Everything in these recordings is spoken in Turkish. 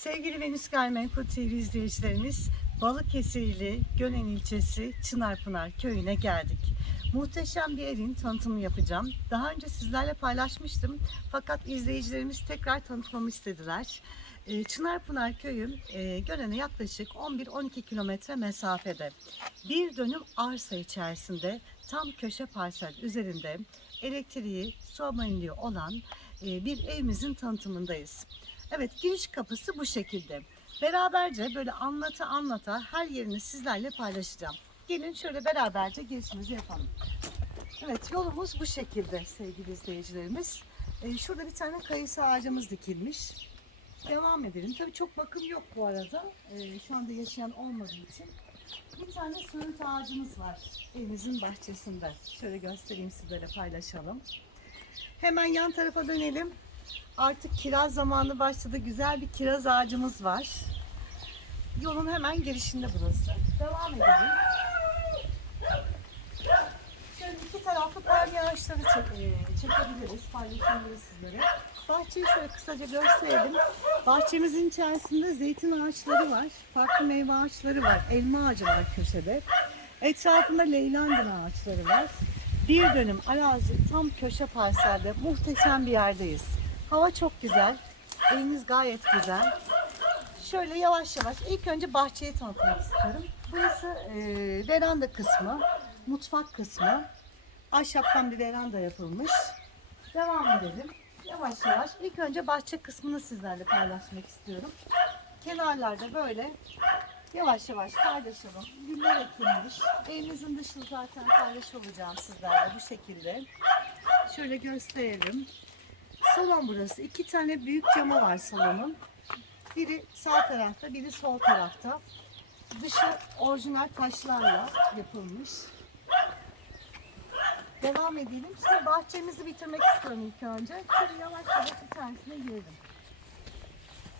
Sevgili Venüs Gayrimenkul TV izleyicilerimiz, Balıkesirli Gönen ilçesi Çınarpınar köyüne geldik. Muhteşem bir evin tanıtımını yapacağım. Daha önce sizlerle paylaşmıştım fakat izleyicilerimiz tekrar tanıtmamı istediler. Ee, Çınarpınar köyü e, Gönen'e yaklaşık 11-12 kilometre mesafede. Bir dönüm arsa içerisinde tam köşe parsel üzerinde elektriği, su aboneliği olan e, bir evimizin tanıtımındayız. Evet giriş kapısı bu şekilde. Beraberce böyle anlata anlata her yerini sizlerle paylaşacağım. Gelin şöyle beraberce girişimizi yapalım. Evet yolumuz bu şekilde sevgili izleyicilerimiz. Ee, şurada bir tane kayısı ağacımız dikilmiş. Devam edelim. Tabii çok bakım yok bu arada. Ee, şu anda yaşayan olmadığı için. Bir tane söğüt ağacımız var evimizin bahçesinde. Şöyle göstereyim sizlere paylaşalım. Hemen yan tarafa dönelim. Artık kiraz zamanı başladı. Güzel bir kiraz ağacımız var. Yolun hemen girişinde burası. Devam edelim. Şöyle iki taraflı palmiye ağaçları çek- çekebiliriz, paylaşabiliriz sizlere. Bahçeyi şöyle kısaca gösterelim. Bahçemizin içerisinde zeytin ağaçları var, farklı meyve ağaçları var, elma ağacı var köşede. Etrafında leylandin ağaçları var. Bir dönüm arazi tam köşe parselde muhteşem bir yerdeyiz. Hava çok güzel, evimiz gayet güzel. Şöyle yavaş yavaş ilk önce bahçeyi tanıtmak istiyorum. Burası e, veranda kısmı, mutfak kısmı. Ahşaptan bir veranda yapılmış. Devam edelim. Yavaş yavaş. İlk önce bahçe kısmını sizlerle paylaşmak istiyorum. Kenarlarda böyle yavaş yavaş paylaşalım. Güller ekilmiş. Evimizin dışını zaten paylaş olacağım sizlerle bu şekilde. Şöyle gösterelim. Salon burası. İki tane büyük camı var salonun. Biri sağ tarafta, biri sol tarafta. Dışı orijinal taşlarla yapılmış. Devam edelim. Şimdi bahçemizi bitirmek istiyorum ilk önce. Şöyle yavaş yavaş bir tanesine girelim.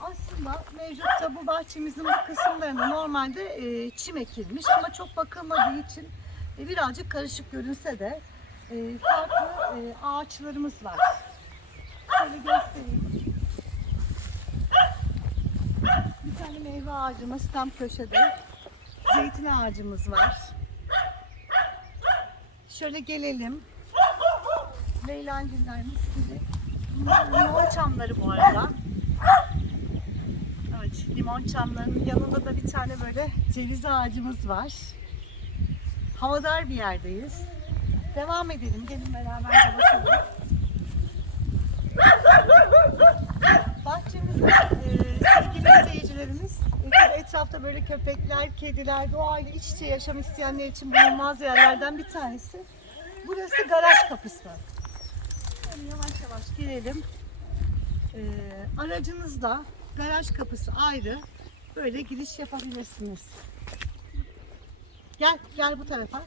Aslında mevcutta bu bahçemizin bu kısımlarında normalde e, çim ekilmiş ama çok bakılmadığı için e, birazcık karışık görünse de e, farklı e, ağaçlarımız var. Şöyle göstereyim. Bir tane meyve ağacımız tam köşede. Zeytin ağacımız var. Şöyle gelelim. Leylancılar mis gibi. Bunlar limon çamları bu arada. Evet, limon çamlarının yanında da bir tane böyle ceviz ağacımız var. Havadar bir yerdeyiz. Devam edelim. Gelin beraber bakalım. Bahçemizde e, sevgili izleyicilerimiz e, etrafta böyle köpekler, kediler, doğayla iç içe yaşam isteyenler için bulunmaz yerlerden bir tanesi. Burası garaj kapısı. Şöyle yavaş yavaş girelim. E, aracınızla garaj kapısı ayrı. Böyle giriş yapabilirsiniz. Gel, gel bu tarafa.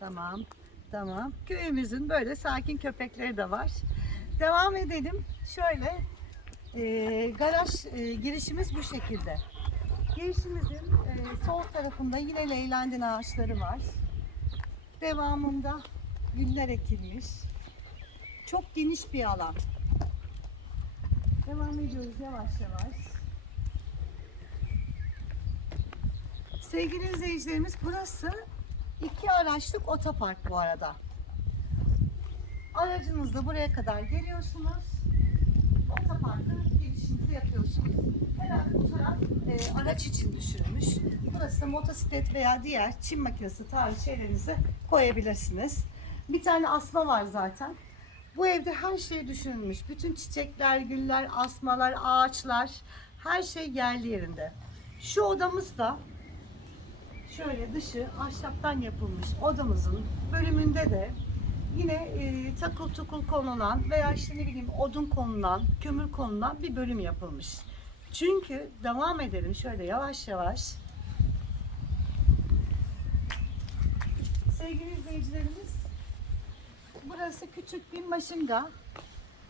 Tamam, tamam. Köyümüzün böyle sakin köpekleri de var. Devam edelim. Şöyle e, garaj e, girişimiz bu şekilde. Girişimizin e, sol tarafında yine leylendin ağaçları var. Devamında güller ekilmiş. Çok geniş bir alan. Devam ediyoruz yavaş yavaş. Sevgili izleyicilerimiz burası iki araçlık otopark bu arada. Aracınızla buraya kadar geliyorsunuz. Otoparka girişinizi yapıyorsunuz. Herhalde bu taraf e, araç için düşünülmüş. Burası motosiklet veya diğer çim makinesi tarzı şeylerinizi koyabilirsiniz. Bir tane asma var zaten. Bu evde her şey düşünülmüş. Bütün çiçekler, güller, asmalar, ağaçlar her şey yerli yerinde. Şu odamız da şöyle dışı ahşaptan yapılmış odamızın bölümünde de yine e, takıl tukul konulan veya işte ne bileyim odun konulan, kömür konulan bir bölüm yapılmış. Çünkü devam edelim şöyle yavaş yavaş. Sevgili izleyicilerimiz, burası küçük bir maşınga.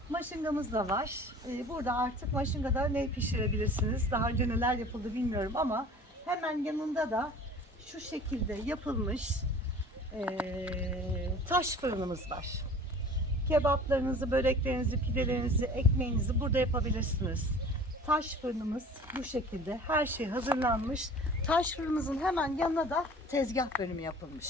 Maşıngamız da var. E, burada artık maşıngada ne pişirebilirsiniz? Daha önce neler yapıldı bilmiyorum ama hemen yanında da şu şekilde yapılmış eee, taş fırınımız var. Kebaplarınızı, böreklerinizi, pidelerinizi, ekmeğinizi burada yapabilirsiniz. taş fırınımız bu şekilde. Her şey hazırlanmış. Taş fırınımızın hemen yanına da tezgah bölümü yapılmış.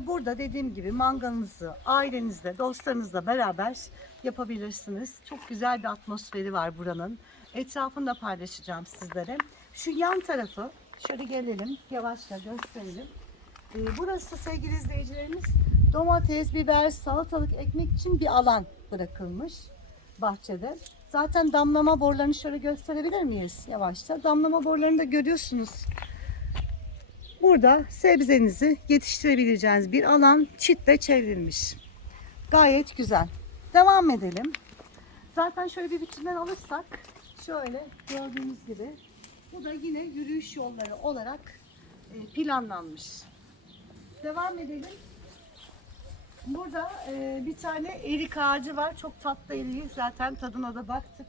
Burada dediğim gibi mangalınızı ailenizle, dostlarınızla beraber yapabilirsiniz. Çok güzel bir atmosferi var buranın. Etrafını da paylaşacağım sizlere. Şu yan tarafı şöyle gelelim yavaşça gösterelim. Ee, burası sevgili izleyicilerimiz domates, biber, salatalık ekmek için bir alan bırakılmış bahçede. Zaten damlama borularını şöyle gösterebilir miyiz yavaşça? Damlama borularını da görüyorsunuz. Burada sebzenizi yetiştirebileceğiniz bir alan çitle çevrilmiş. Gayet güzel. Devam edelim. Zaten şöyle bir biçimden alırsak şöyle gördüğünüz gibi bu da yine yürüyüş yolları olarak e, planlanmış. Devam edelim. Burada e, bir tane erik ağacı var. Çok tatlı eriği. Zaten tadına da baktık.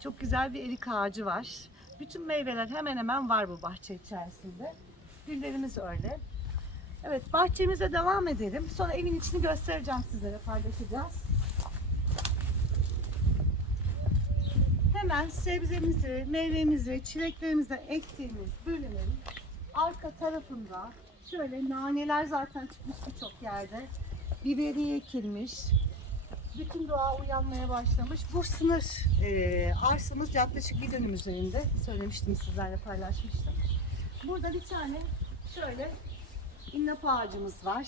Çok güzel bir erik ağacı var. Bütün meyveler hemen hemen var bu bahçe içerisinde. Güllerimiz öyle. Evet bahçemize devam edelim. Sonra evin içini göstereceğim sizlere paylaşacağız. Hemen sebzemizi, meyvemizi, çileklerimizi ektiğimiz bölümün arka tarafında şöyle naneler zaten çıkmış birçok yerde. Biberiye ekilmiş. Bütün doğa uyanmaya başlamış. Bu sınır e, arsamız yaklaşık bir dönüm üzerinde. Söylemiştim sizlerle paylaşmıştım. Burada bir tane şöyle innap ağacımız var.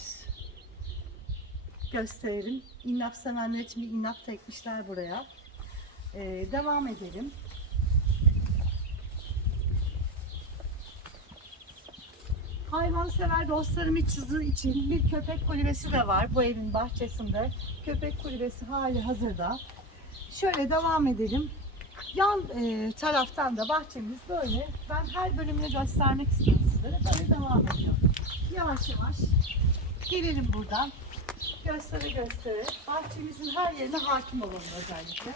Gösterelim. İnnap sevenler için bir innap da ekmişler buraya. Ee, devam edelim. Hayvansever dostlarım için, bir köpek kulübesi de var bu evin bahçesinde. Köpek kulübesi hali hazırda. Şöyle devam edelim. Yan e, taraftan da bahçemiz böyle. Ben her bölümünü göstermek istiyorum sizlere. Böyle devam ediyor. Yavaş yavaş gelelim buradan. Göstere göstere. Bahçemizin her yerine hakim olalım özellikle.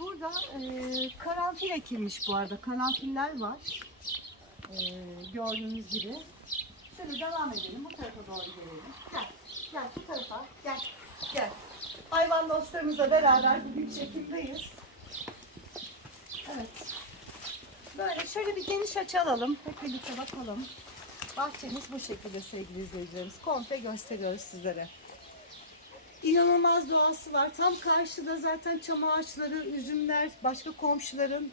Burada e, karanfil ekilmiş bu arada. Karanfiller var. E, gördüğünüz gibi. Şöyle devam edelim. Bu tarafa doğru gelelim. Gel. Gel bu tarafa. Gel. Gel. Hayvan dostlarımızla beraber bugün çekimdeyiz. Evet. Böyle şöyle bir geniş açalım. Hep birlikte bakalım. Bahçemiz bu şekilde sevgili izleyicilerimiz. Komple gösteriyoruz sizlere. İnanılmaz doğası var. Tam karşıda zaten çam ağaçları, üzümler, başka komşuların.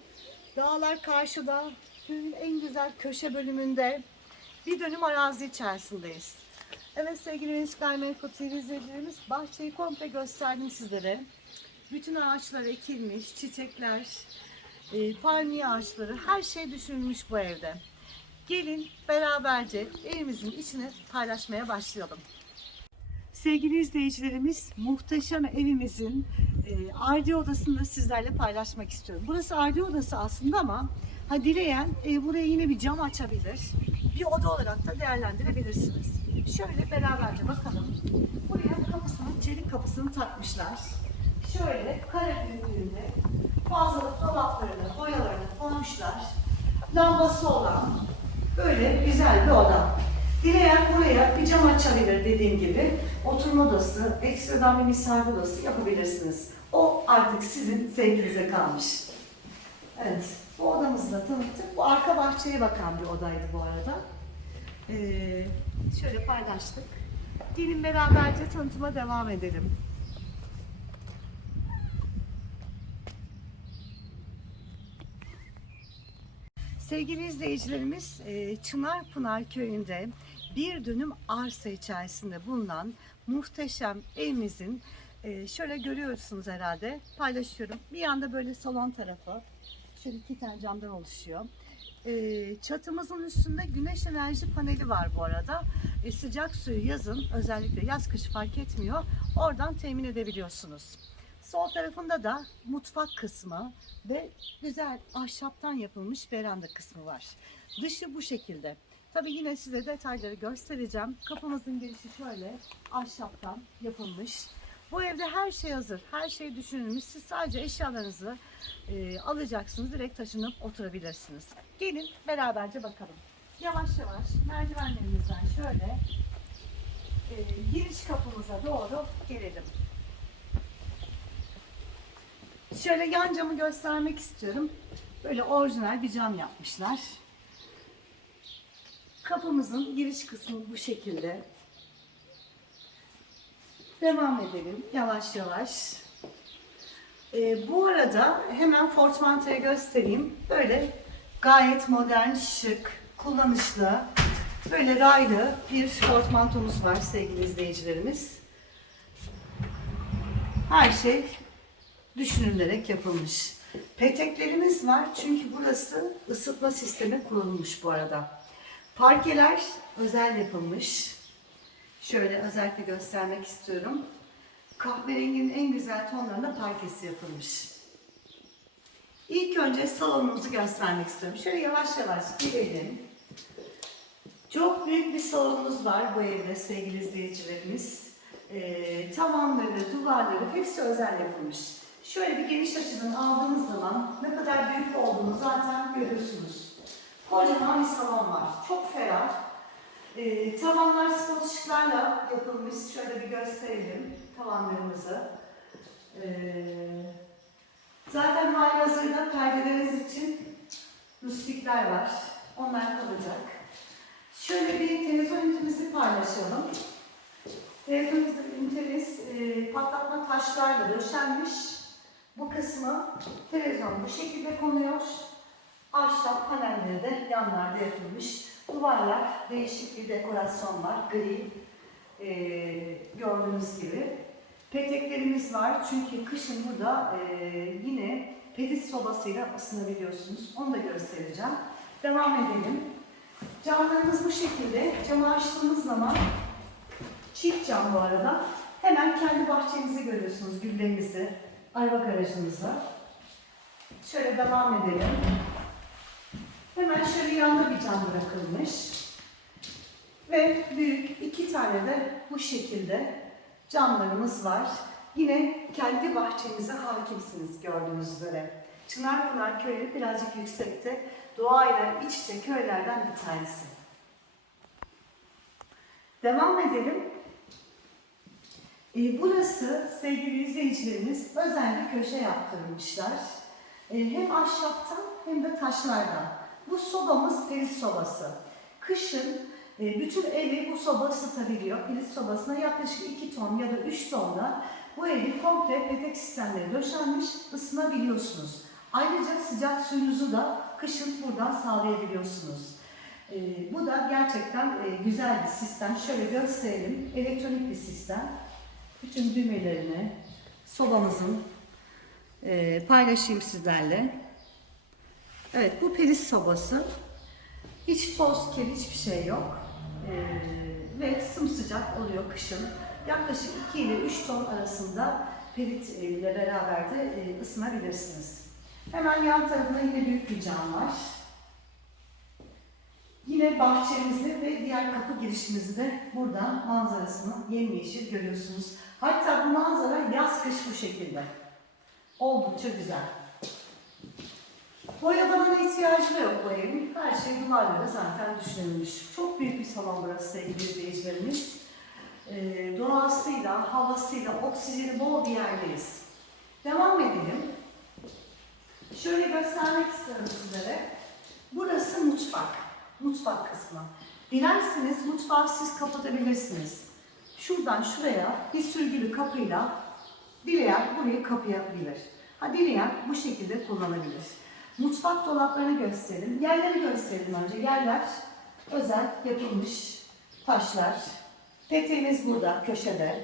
Dağlar karşıda. Köyün en güzel köşe bölümünde. Bir dönüm arazi içerisindeyiz. Evet sevgili Inspire Medical TV izleyicilerimiz bahçeyi komple gösterdim sizlere. Bütün ağaçlar ekilmiş, çiçekler, e, palmiye ağaçları her şey düşünülmüş bu evde. Gelin beraberce evimizin içini paylaşmaya başlayalım. Sevgili izleyicilerimiz, muhteşem evimizin e, ardi odasını da sizlerle paylaşmak istiyorum. Burası ardi odası aslında ama ha dileyen e, buraya yine bir cam açabilir. Bir oda olarak da değerlendirebilirsiniz. Şöyle beraberce bakalım. Buraya kapısını, çelik kapısını takmışlar. Şöyle kare büyüklüğünde fazlalık dolaplarını, boyalarını koymuşlar. Lambası olan böyle güzel bir oda. Dileyen buraya bir cam açabilir dediğim gibi. Oturma odası, ekstradan bir misafir odası yapabilirsiniz. O artık sizin zevkinize kalmış. Evet, bu odamızı da tanıttık. Bu arka bahçeye bakan bir odaydı bu arada. Ee, şöyle paylaştık. Gelin beraberce tanıtıma devam edelim. Sevgili izleyicilerimiz, e, Çınarpınar köyünde bir dönüm arsa içerisinde bulunan muhteşem evimizin e, şöyle görüyorsunuz herhalde paylaşıyorum. Bir yanda böyle salon tarafı, şöyle iki tane camdan oluşuyor. E, Çatımızın üstünde güneş enerji paneli var bu arada. E, Sıcak suyu yazın özellikle yaz kış fark etmiyor. Oradan temin edebiliyorsunuz. Sol tarafında da mutfak kısmı ve güzel ahşaptan yapılmış veranda kısmı var. Dışı bu şekilde. Tabii yine size detayları göstereceğim. Kapımızın girişi şöyle ahşaptan yapılmış. Bu evde her şey hazır, her şey düşünülmüş. Siz sadece eşyalarınızı e, alacaksınız, direkt taşınıp oturabilirsiniz. Gelin beraberce bakalım. Yavaş yavaş merdivenlerimizden şöyle e, giriş kapımıza doğru gelelim. Şöyle yan camı göstermek istiyorum. Böyle orijinal bir cam yapmışlar. Kapımızın giriş kısmı bu şekilde. Devam edelim yavaş yavaş. Ee, bu arada hemen Fortmante'yi göstereyim. Böyle gayet modern, şık, kullanışlı, böyle raylı bir portmantomuz var sevgili izleyicilerimiz. Her şey düşünülerek yapılmış. Peteklerimiz var çünkü burası ısıtma sistemi kurulmuş bu arada. Parkeler özel yapılmış. Şöyle özellikle göstermek istiyorum. Kahverenginin en güzel tonlarında parkesi yapılmış. İlk önce salonumuzu göstermek istiyorum. Şöyle yavaş yavaş girelim. Çok büyük bir salonumuz var bu evde sevgili izleyicilerimiz. Ee, tavanları, duvarları hepsi özel yapılmış. Şöyle bir geniş açıdan aldığınız zaman ne kadar büyük olduğunu zaten görüyorsunuz. Kocaman bir salon var. Çok ferah. Ee, tavanlar spot ışıklarla yapılmış. Şöyle bir gösterelim tavanlarımızı. Ee, zaten hali hazırda perdeleriniz için lustikler var. Onlar kalacak. Şöyle bir televizyon ünitemizi paylaşalım. Televizyon ünitemiz e, patlatma taşlarla döşenmiş. Bu kısmı televizyon bu şekilde konuyor. Ahşap panelleri de yanlarda yapılmış. Duvarlar değişik bir dekorasyon var. Gri e, gördüğünüz gibi. Peteklerimiz var çünkü kışın burada e, yine petis sobasıyla ısınabiliyorsunuz. Onu da göstereceğim. Devam edelim. Camlarımız bu şekilde. Camı açtığımız zaman çift cam bu arada. Hemen kendi bahçenizi görüyorsunuz, güllerinizi, ayva garajınızı. Şöyle devam edelim. Hemen şöyle yanda bir cam bırakılmış. Ve büyük iki tane de bu şekilde camlarımız var. Yine kendi bahçenize hakimsiniz gördüğünüz üzere. Çınarpınar Köyü birazcık yüksekte. Doğayla iç içe köylerden bir tanesi. Devam edelim. Ee, burası sevgili izleyicilerimiz özel bir köşe yaptırmışlar. Ee, hem ahşaptan hem de taşlardan. Bu sobamız peris sobası. Kışın e, bütün evi bu soba ısıtabiliyor. Peris sobasına yaklaşık 2 ton ya da 3 tonla bu evi komple petek sistemleri döşenmiş ısınabiliyorsunuz. Ayrıca sıcak suyunuzu da kışın buradan sağlayabiliyorsunuz. E, bu da gerçekten e, güzel bir sistem. Şöyle gösterelim. Elektronik bir sistem. Bütün düğmelerini sobamızın e, paylaşayım sizlerle. Evet bu peris sobası. Hiç toz, kir, hiçbir şey yok. Ee, ve sımsıcak oluyor kışın. Yaklaşık 2 ile 3 ton arasında perit e, ile beraber de e, ısınabilirsiniz. Hemen yan tarafında yine büyük bir cam var. Yine bahçemizi ve diğer kapı girişimizi de buradan manzarasını yemyeşil görüyorsunuz. Hatta bu manzara yaz kış bu şekilde. Oldukça güzel. Boyamana ihtiyacı da yok bu evin. Her şey duvarlara zaten düşünülmüş. Çok büyük bir salon burası sevgili izleyicilerimiz. Ee, doğasıyla, havasıyla, oksijeni bol bir yerdeyiz. Devam edelim. Şöyle göstermek istiyorum sizlere. Burası mutfak. Mutfak kısmı. Dilerseniz mutfağı siz kapatabilirsiniz. Şuradan şuraya bir sürgülü kapıyla dileyen burayı kapayabilir. Ha dileyen bu şekilde kullanabilir. Mutfak dolaplarını gösterelim. Yerleri gösterelim önce. Yerler özel yapılmış taşlar. Peteğimiz burada köşede.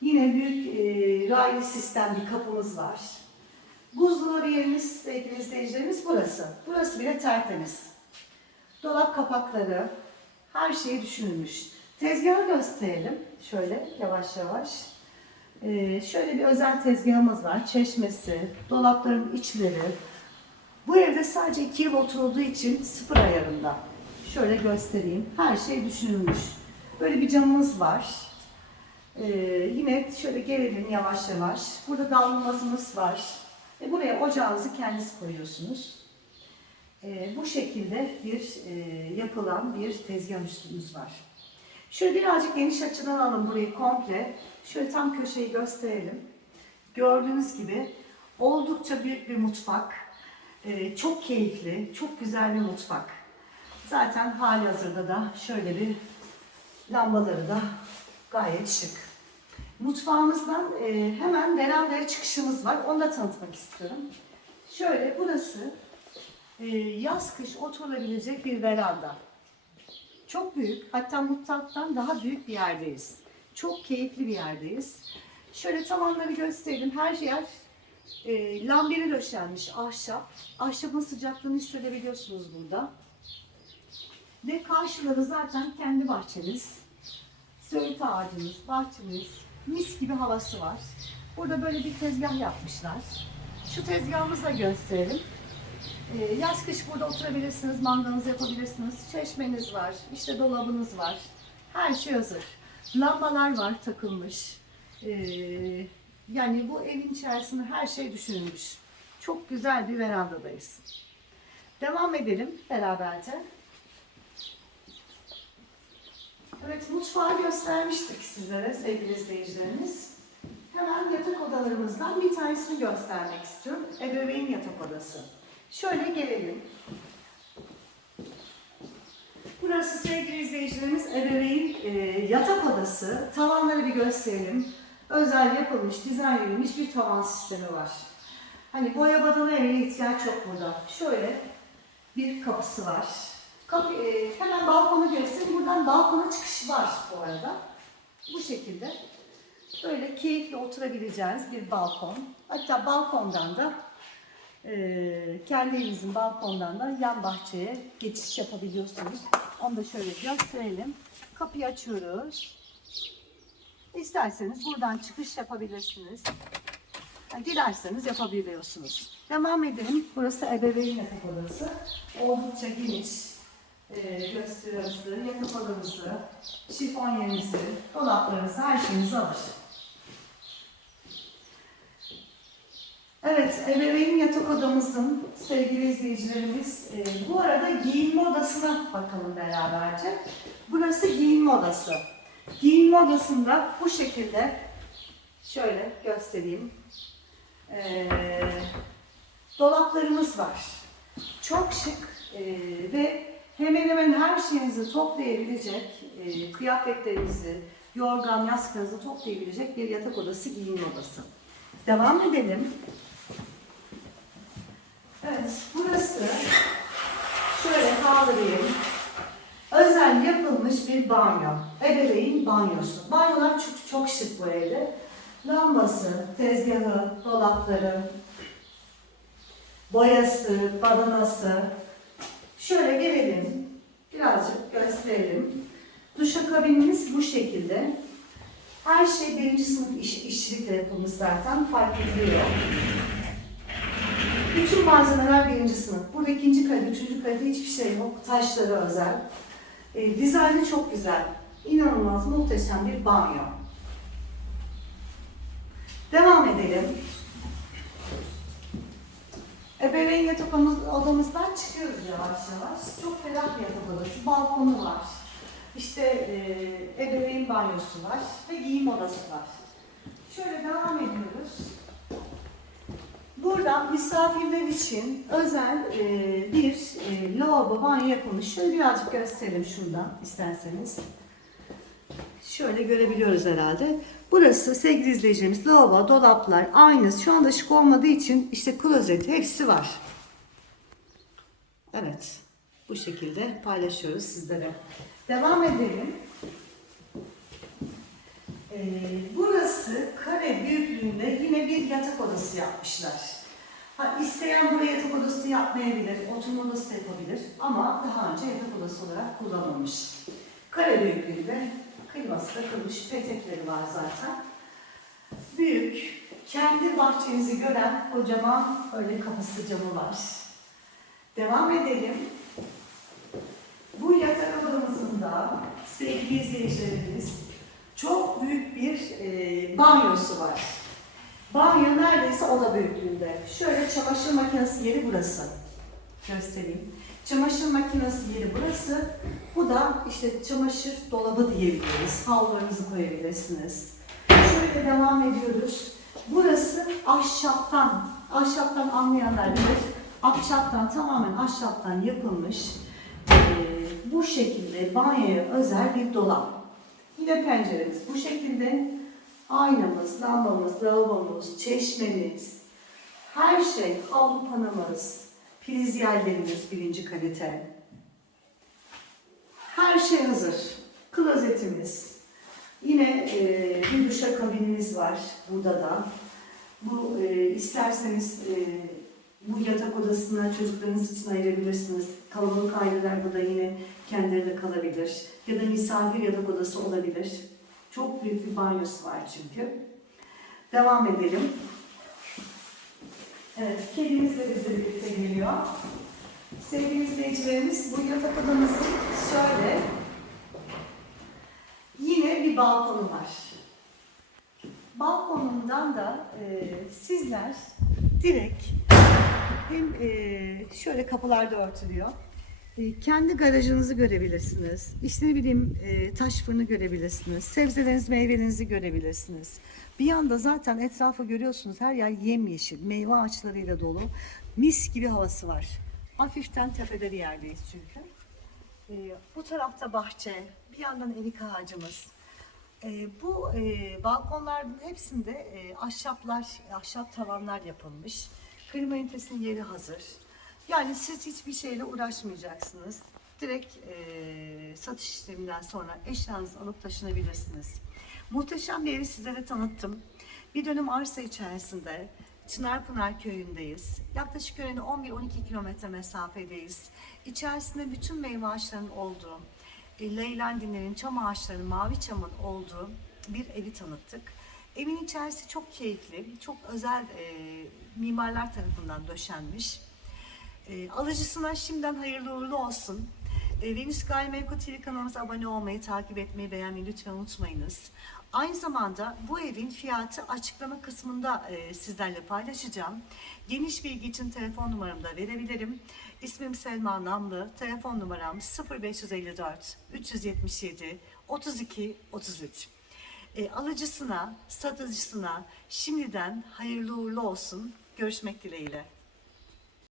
Yine büyük e, raylı sistem bir kapımız var. Buzluğu yerimiz sevgili izleyicilerimiz burası. Burası bile tertemiz. Dolap kapakları, her şey düşünülmüş. Tezgahı gösterelim. Şöyle yavaş yavaş. Ee, şöyle bir özel tezgahımız var. Çeşmesi, dolapların içleri. Bu evde sadece iki yıl oturulduğu için sıfır ayarında. Şöyle göstereyim. Her şey düşünülmüş. Böyle bir camımız var. Ee, yine şöyle gelelim yavaş yavaş. Burada davlumbazımız var. E buraya ocağınızı kendiniz koyuyorsunuz. Ee, bu şekilde bir e, yapılan bir tezgah üstümüz var. Şöyle birazcık geniş açıdan alalım burayı komple. Şöyle tam köşeyi gösterelim. Gördüğünüz gibi oldukça büyük bir mutfak. Ee, çok keyifli, çok güzel bir mutfak. Zaten hali hazırda da şöyle bir lambaları da gayet şık. Mutfağımızdan e, hemen verandaya çıkışımız var. Onu da tanıtmak istiyorum. Şöyle burası e, yaz kış oturulabilecek bir veranda. Çok büyük, hatta mutfaktan daha büyük bir yerdeyiz. Çok keyifli bir yerdeyiz. Şöyle tavanları gösterelim. Her yer e, lambiri döşenmiş ahşap. Ahşabın sıcaklığını hissedebiliyorsunuz burada. Ve karşıları zaten kendi bahçemiz. Söğüt ağacımız, bahçemiz, mis gibi havası var. Burada böyle bir tezgah yapmışlar. Şu tezgahımızı da gösterelim. Ee, yaz kış burada oturabilirsiniz, mangalınızı yapabilirsiniz. Çeşmeniz var, işte dolabınız var. Her şey hazır. Lambalar var takılmış. Ee, yani bu evin içerisinde her şey düşünülmüş. Çok güzel bir verandadayız. Devam edelim beraberce. Evet, mutfağı göstermiştik sizlere sevgili izleyicilerimiz. Hemen yatak odalarımızdan bir tanesini göstermek istiyorum. Ebeveyn yatak odası. Şöyle gelelim. Burası sevgili izleyicilerimiz ebeveyn e, yatak odası. Tavanları bir gösterelim. Özel yapılmış, dizayn edilmiş bir tavan sistemi var. Hani boya badana evine ihtiyaç yok burada. Şöyle bir kapısı var. Kapı, e, hemen balkonu göstereyim. Buradan balkona çıkış var bu arada. Bu şekilde. Böyle keyifli oturabileceğiniz bir balkon. Hatta balkondan da kendi evinizin balkondan da yan bahçeye geçiş yapabiliyorsunuz. Onu da şöyle gösterelim. Kapıyı açıyoruz. İsterseniz buradan çıkış yapabilirsiniz. Yani dilerseniz yapabiliyorsunuz. Devam edelim. Burası ebeveyn yatak odası. Oldukça geniş. E. Yatak odamızı, şifon yerinizi, dolaplarınızı, her şeyinizi alır. Evet, ebeveyn yatak odamızın sevgili izleyicilerimiz, e, bu arada giyinme odasına bakalım beraberce. Burası giyinme odası. Giyinme odasında bu şekilde, şöyle göstereyim. E, dolaplarımız var. Çok şık e, ve hemen hemen her şeyinizi toplayabilecek, e, kıyafetlerinizi, yorgan, yastıklarınızı toplayabilecek bir yatak odası, giyinme odası. Devam edelim. Evet, burası şöyle kaldırayım. Özel yapılmış bir banyo. Ebeveyn banyosu. Banyolar çok, çok şık bu evde. Lambası, tezgahı, dolapları, boyası, badanası. Şöyle gelelim. Birazcık gösterelim. Duşakabinimiz bu şekilde. Her şey birinci sınıf iş, işçilikle yapılmış zaten. Fark ediliyor. Bütün malzemeler birinci sınıf. Burada ikinci kalite, üçüncü kalite hiçbir şey yok. Taşları özel. E, dizaynı çok güzel. İnanılmaz muhteşem bir banyo. Devam edelim. Ebeveyn yatak odamız- odamızdan çıkıyoruz yavaş yavaş. Çok ferah bir yatak odası. Balkonu var. İşte e, ebeveyn banyosu var ve giyim odası var. Şöyle devam ediyoruz. Buradan misafirler için özel e, bir e, lavabo banyo yapılmış. Şöyle birazcık gösterelim şuradan isterseniz. Şöyle görebiliyoruz herhalde. Burası sevgili izleyicilerimiz lavabo, dolaplar aynı. Şu anda ışık olmadığı için işte klozet hepsi var. Evet. Bu şekilde paylaşıyoruz sizlere. Devam edelim. Ee, burası kare büyüklüğünde yine bir yatak odası yapmışlar. Ha, isteyen buraya yatak odası yapmayabilir, oturma odası da yapabilir ama daha önce yatak odası olarak kullanılmış. Kare büyüklüğünde kliması takılmış, petekleri var zaten. Büyük, kendi bahçenizi gören kocaman öyle kapısı camı var. Devam edelim. Bu yatak odamızın da sevgili izleyicilerimiz çok büyük bir e, banyosu var. Banyo neredeyse oda büyüklüğünde. Şöyle çamaşır makinesi yeri burası. Göstereyim. Çamaşır makinesi yeri burası. Bu da işte çamaşır dolabı diyebiliriz. Havlularınızı koyabilirsiniz. Şöyle devam ediyoruz. Burası ahşaptan, ahşaptan anlayanlar bilir. Ahşaptan, tamamen ahşaptan yapılmış eee, bu şekilde banyoya özel bir dolap. Yine penceremiz bu şekilde. Aynamız, lambamız, lavabomuz, çeşmemiz, her şey, havlu panamız, priz yerlerimiz birinci kalite. Her şey hazır. Klozetimiz. Yine e, bir duşakabinimiz var burada da. Bu e, isterseniz e, bu yatak odasına çocuklarınız için ayırabilirsiniz. Kalabalık aileler burada yine kendileri de kalabilir. Ya da misafir yatak odası olabilir. Çok büyük bir banyosu var çünkü. Devam edelim. Evet, kedimiz de bizle birlikte geliyor. Sevgili izleyicilerimiz, bu yatak odamızın şöyle yine bir balkonu var. Balkonundan da e, sizler direkt hem e, şöyle kapılarda örtülüyor. E, kendi garajınızı görebilirsiniz. İşte ne bileyim e, taş fırını görebilirsiniz. Sebzeleriniz, meyvelerinizi görebilirsiniz. Bir yanda zaten etrafı görüyorsunuz. Her yer yemyeşil, meyve ağaçlarıyla dolu. Mis gibi havası var. Hafiften tepede bir yerdeyiz çünkü. Bu tarafta bahçe, bir yandan erik ağacımız. Bu balkonların hepsinde ahşaplar, ahşap tavanlar yapılmış. Klima ünitesinin yeri hazır. Yani siz hiçbir şeyle uğraşmayacaksınız. Direkt e, satış işleminden sonra eşyanızı alıp taşınabilirsiniz. Muhteşem bir evi sizlere tanıttım. Bir dönüm arsa içerisinde Çınarpınar köyündeyiz. Yaklaşık yönü 11-12 kilometre mesafedeyiz. İçerisinde bütün meyve ağaçlarının olduğu, e, leylendinlerin, çam ağaçlarının, mavi çamın olduğu bir evi tanıttık. Evin içerisi çok keyifli, çok özel e, mimarlar tarafından döşenmiş. E, alıcısına şimdiden hayırlı uğurlu olsun. E, Venüs Gayrimenkul TV kanalımıza abone olmayı, takip etmeyi, beğenmeyi lütfen unutmayınız. Aynı zamanda bu evin fiyatı açıklama kısmında e, sizlerle paylaşacağım. Geniş bilgi için telefon numaramı da verebilirim. İsmim Selma Namlı. Telefon numaram 0554 377 32 33. E, alıcısına, satıcısına şimdiden hayırlı uğurlu olsun. Görüşmek dileğiyle.